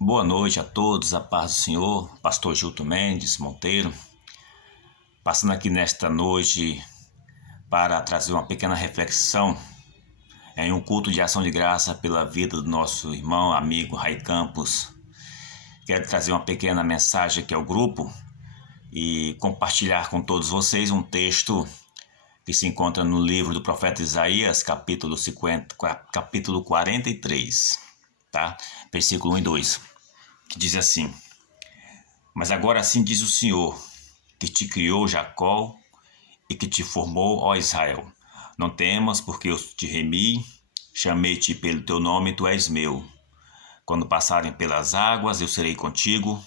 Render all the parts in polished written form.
Boa noite a todos, a paz do Senhor, Pastor Gilton Mendes Monteiro, passando aqui nesta noite para trazer uma pequena reflexão em um culto de ação de graça pela vida do nosso irmão, amigo Ray Campos. Quero trazer uma pequena mensagem aqui ao grupo e compartilhar com todos vocês um texto que se encontra no livro do profeta Isaías, capítulo 43, tá? Versículo 1 e 2, que diz assim: Mas agora assim diz o Senhor, que te criou, Jacó, e que te formou, ó Israel. Não temas, porque eu te remi, chamei-te pelo teu nome, tu és meu. Quando passarem pelas águas, eu serei contigo.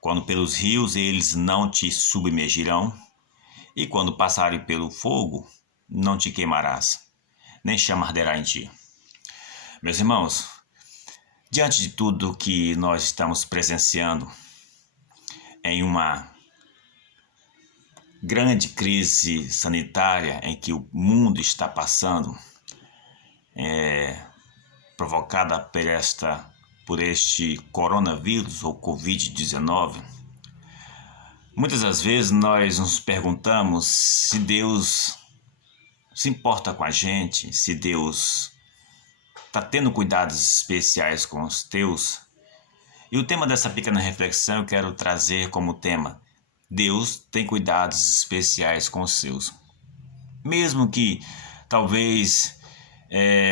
Quando pelos rios, eles não te submergirão. E quando passarem pelo fogo, não te queimarás, nem chama arderá em ti. Meus irmãos, diante de tudo que nós estamos presenciando em uma grande crise sanitária em que o mundo está passando, provocada por este coronavírus ou Covid-19, muitas das vezes nós nos perguntamos se Deus se importa com a gente, se Deus está tendo cuidados especiais com os teus. E o tema dessa pequena reflexão eu quero trazer como tema: Deus tem cuidados especiais com os seus. Mesmo que, talvez,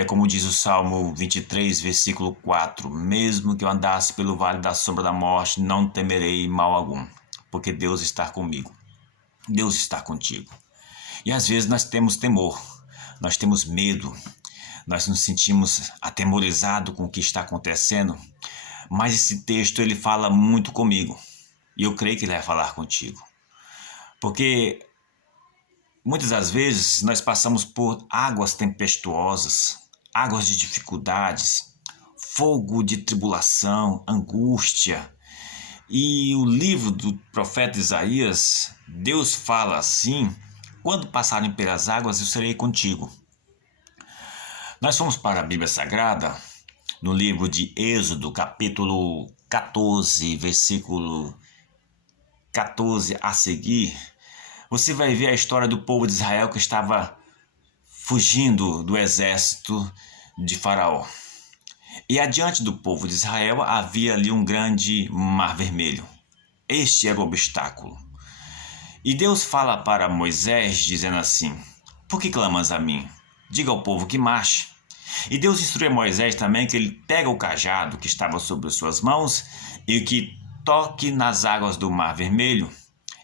como diz o Salmo 23, versículo 4, mesmo que eu andasse pelo vale da sombra da morte, não temerei mal algum, porque Deus está comigo. Deus está contigo. E às vezes nós temos temor, nós temos medo, nós nos sentimos atemorizados com o que está acontecendo, mas esse texto ele fala muito comigo, e eu creio que ele vai falar contigo. Porque muitas das vezes nós passamos por águas tempestuosas, águas de dificuldades, fogo de tribulação, angústia. E o livro do profeta Isaías, Deus fala assim: quando passarem pelas águas, eu serei contigo. Nós fomos para a Bíblia Sagrada, no livro de Êxodo, capítulo 14, versículo 14 a seguir. Você vai ver a história do povo de Israel que estava fugindo do exército de Faraó. E adiante do povo de Israel havia ali um grande mar vermelho. Este era o obstáculo. E Deus fala para Moisés dizendo assim: por que clamas a mim? Diga ao povo que marche. E Deus instrui a Moisés também que ele pega o cajado que estava sobre as suas mãos e que toque nas águas do mar vermelho.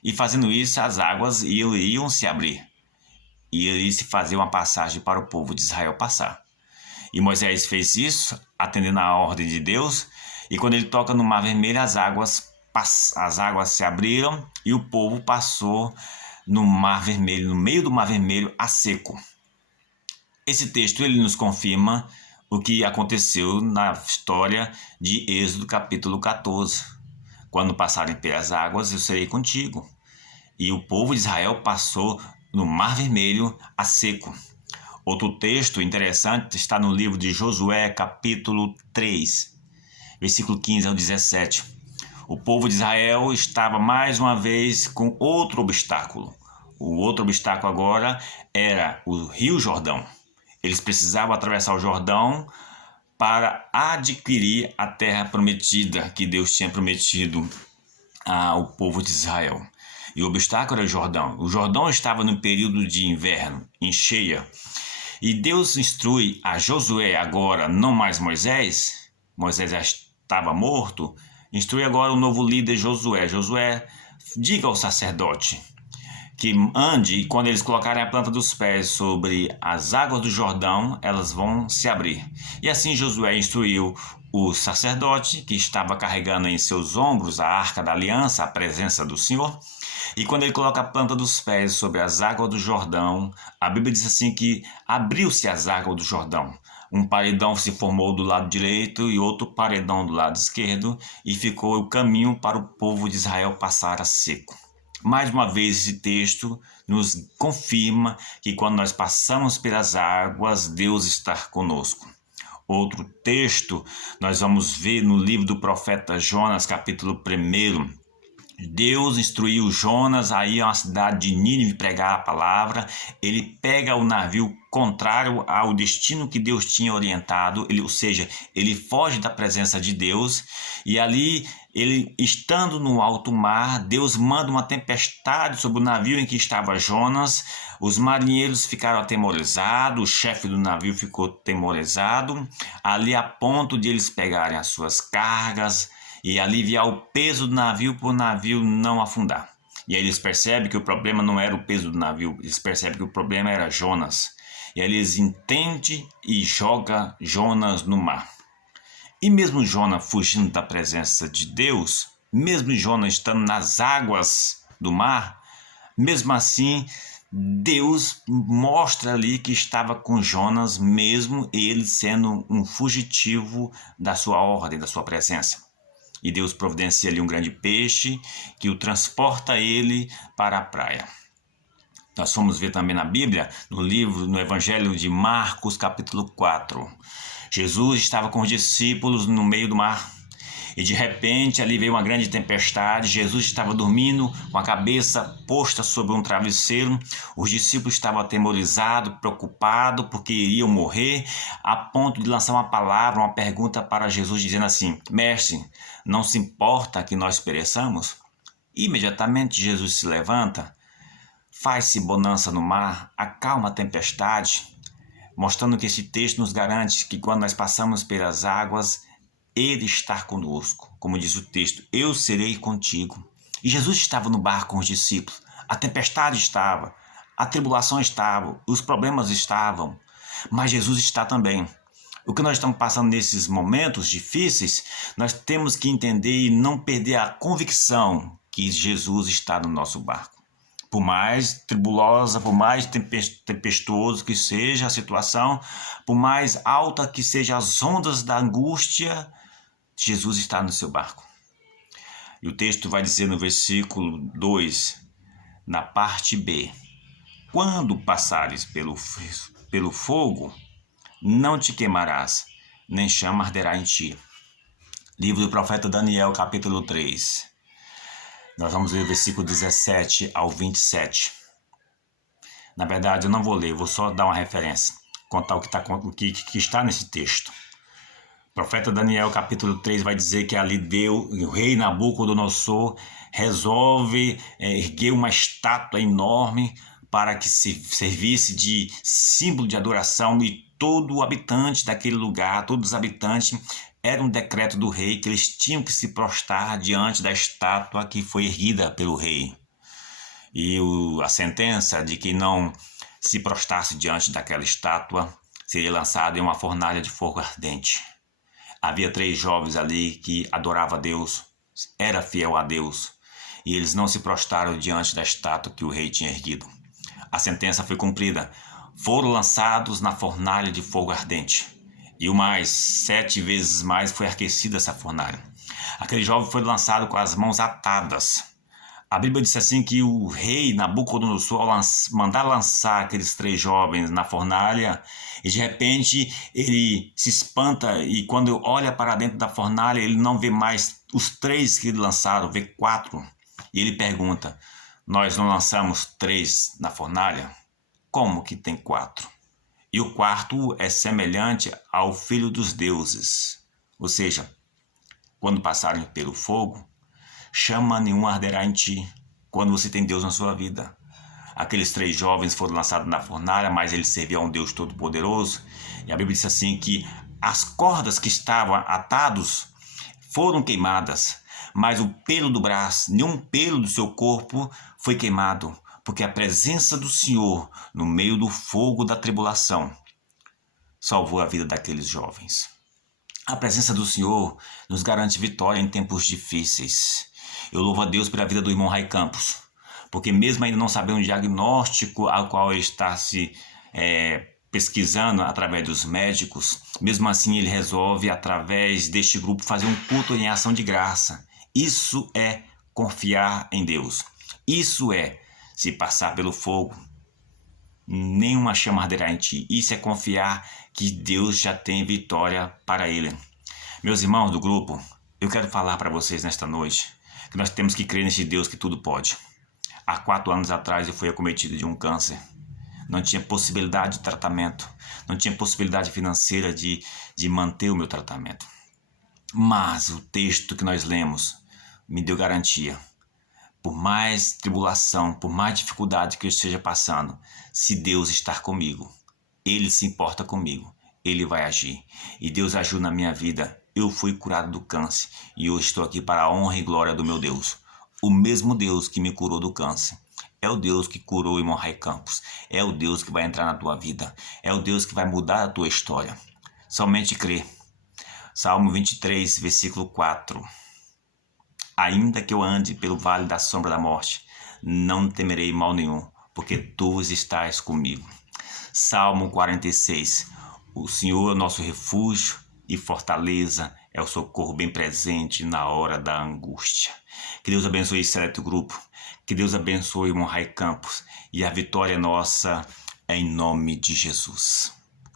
E fazendo isso, as águas iam se abrir. E ele se fazer uma passagem para o povo de Israel passar. E Moisés fez isso, atendendo à ordem de Deus. E quando ele toca no mar vermelho, as águas se abriram e o povo passou no mar vermelho, no meio do mar vermelho, a seco. Esse texto ele nos confirma o que aconteceu na história de Êxodo capítulo 14. Quando passarem pelas águas, eu serei contigo. E o povo de Israel passou no Mar Vermelho a seco. Outro texto interessante está no livro de Josué, capítulo 3, versículo 15 ao 17. O povo de Israel estava mais uma vez com outro obstáculo. O outro obstáculo agora era o Rio Jordão. Eles precisavam atravessar o Jordão para adquirir a terra prometida que Deus tinha prometido ao povo de Israel. E o obstáculo era o Jordão. O Jordão estava no período de inverno, em cheia. E Deus instrui a Josué agora, não mais Moisés. Moisés já estava morto. Instrui agora o novo líder Josué. Josué, diga ao sacerdote que ande, e quando eles colocarem a planta dos pés sobre as águas do Jordão, elas vão se abrir. E assim Josué instruiu o sacerdote, que estava carregando em seus ombros a arca da aliança, a presença do Senhor. E quando ele coloca a planta dos pés sobre as águas do Jordão, a Bíblia diz assim que abriu-se as águas do Jordão. Um paredão se formou do lado direito e outro paredão do lado esquerdo, e ficou o caminho para o povo de Israel passar a seco. Mais uma vez, esse texto nos confirma que quando nós passamos pelas águas, Deus está conosco. Outro texto, nós vamos ver no livro do profeta Jonas, capítulo 1. Deus instruiu Jonas a ir a uma cidade de Nínive pregar a palavra. Ele pega o navio contrário ao destino que Deus tinha orientado, ou seja, ele foge da presença de Deus, e ali, ele estando no alto mar, Deus manda uma tempestade sobre o navio em que estava Jonas. Os marinheiros ficaram atemorizados, o chefe do navio ficou atemorizado, ali a ponto de eles pegarem as suas cargas e aliviar o peso do navio para o navio não afundar. E aí eles percebem que o problema não era o peso do navio, eles percebem que o problema era Jonas. E aí eles entendem e jogam Jonas no mar. E mesmo Jonas fugindo da presença de Deus, mesmo Jonas estando nas águas do mar, mesmo assim, Deus mostra ali que estava com Jonas, mesmo ele sendo um fugitivo da sua ordem, da sua presença. E Deus providencia ali um grande peixe que o transporta ele para a praia. Nós fomos ver também na Bíblia, no Evangelho de Marcos, capítulo 4. Jesus estava com os discípulos no meio do mar e de repente ali veio uma grande tempestade. Jesus estava dormindo com a cabeça posta sobre um travesseiro. Os discípulos estavam atemorizados, preocupados porque iriam morrer, a ponto de lançar uma palavra, uma pergunta para Jesus, dizendo assim: Mestre, não se importa que nós pereçamos? Imediatamente Jesus se levanta, faz-se bonança no mar, acalma a tempestade, mostrando que esse texto nos garante que quando nós passamos pelas águas, Ele está conosco. Como diz o texto, eu serei contigo. E Jesus estava no barco com os discípulos, a tempestade estava, a tribulação estava, os problemas estavam, mas Jesus está também. O que nós estamos passando nesses momentos difíceis, nós temos que entender e não perder a convicção que Jesus está no nosso barco. Por mais tribulosa, por mais tempestuoso que seja a situação, por mais alta que sejam as ondas da angústia, Jesus está no seu barco. E o texto vai dizer no versículo 2, na parte B: quando passares pelo fogo, não te queimarás, nem chama arderá em ti. Livro do profeta Daniel, capítulo 3. Nós vamos ler o versículo 17 ao 27. Na verdade, eu não vou ler, vou só dar uma referência, contar o que está nesse texto. O profeta Daniel, capítulo 3, vai dizer que ali o rei Nabucodonosor resolve erguer uma estátua enorme para que se servisse de símbolo de adoração, e todo habitante daquele lugar, todos os habitantes, era um decreto do rei que eles tinham que se prostrar diante da estátua que foi erguida pelo rei. E a sentença de que não se prostrasse diante daquela estátua seria lançada em uma fornalha de fogo ardente. Havia 3 jovens ali que adoravam a Deus, era fiel a Deus, e eles não se prostraram diante da estátua que o rei tinha erguido. A sentença foi cumprida. Foram lançados na fornalha de fogo ardente. E o mais, 7 vezes mais, foi aquecida essa fornalha. Aquele jovem foi lançado com as mãos atadas. A Bíblia diz assim que o rei Nabucodonosor, ao mandar lançar aqueles 3 jovens na fornalha, e de repente ele se espanta, e quando olha para dentro da fornalha, ele não vê mais os 3 que ele lançaram, vê 4. E ele pergunta: nós não lançamos 3 na fornalha? Como que tem 4? E o quarto é semelhante ao filho dos deuses. Ou seja, quando passarem pelo fogo, chama nenhum arderá em ti, quando você tem Deus na sua vida. Aqueles 3 jovens foram lançados na fornalha, mas eles serviam a um Deus Todo-Poderoso. E a Bíblia diz assim que as cordas que estavam atados foram queimadas, mas o pelo do braço, nenhum pelo do seu corpo foi queimado, porque a presença do Senhor no meio do fogo da tribulação salvou a vida daqueles jovens. A presença do Senhor nos garante vitória em tempos difíceis. Eu louvo a Deus pela vida do irmão Ray Campos, porque mesmo ainda não sabendo o diagnóstico ao qual ele está se pesquisando através dos médicos, mesmo assim ele resolve, através deste grupo, fazer um culto em ação de graça. Isso é confiar em Deus. Isso é, se passar pelo fogo, nenhuma chama arderá em ti. Isso é confiar que Deus já tem vitória para ele. Meus irmãos do grupo, eu quero falar para vocês nesta noite que nós temos que crer neste Deus que tudo pode. Há 4 anos atrás eu fui acometido de um câncer. Não tinha possibilidade de tratamento, não tinha possibilidade financeira de manter o meu tratamento. Mas o texto que nós lemos me deu garantia. Por mais tribulação, por mais dificuldade que eu esteja passando, se Deus estar comigo, Ele se importa comigo, Ele vai agir. E Deus agiu na minha vida. Eu fui curado do câncer e hoje estou aqui para a honra e glória do meu Deus. O mesmo Deus que me curou do câncer é o Deus que curou Irmão Ray Campos. É o Deus que vai entrar na tua vida. É o Deus que vai mudar a tua história. Somente crê. Salmo 23, versículo 4. Ainda que eu ande pelo vale da sombra da morte, não temerei mal nenhum, porque tu estás comigo. Salmo 46. O Senhor é o nosso refúgio e fortaleza, é o socorro bem presente na hora da angústia. Que Deus abençoe esse seleto grupo. Que Deus abençoe o Irmão Ray Campos. E a vitória é nossa, em nome de Jesus.